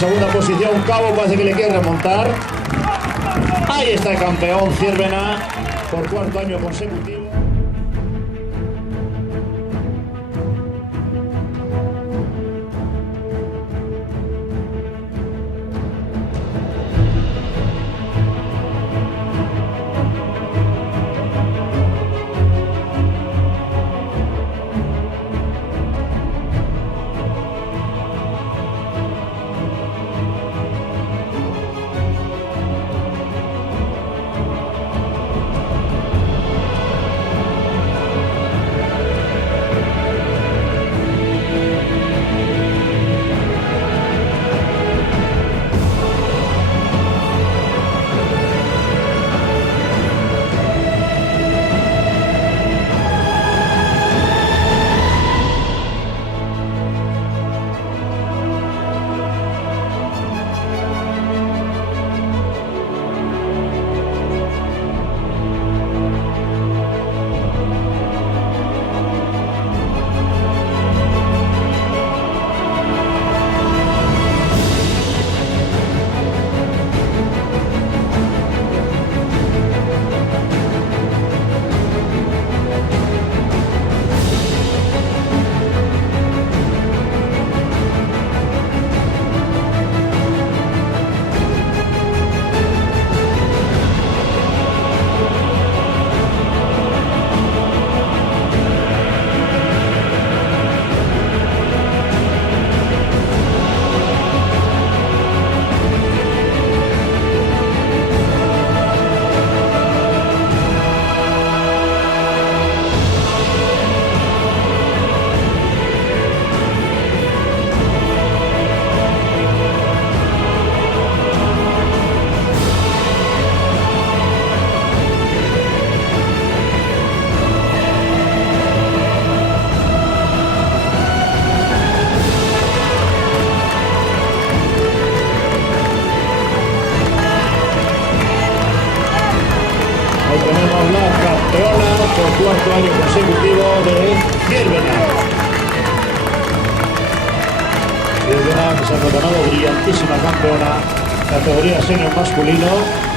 segunda posición. Cabo parece que le quiere remontar. Ahí está el campeón Ciervena por cuarto año consecutivo. Tenemos la campeona por cuarto año consecutivo de Ciervena. Ciervena que se ha proclamado brillantísima campeona, categoría senior masculino.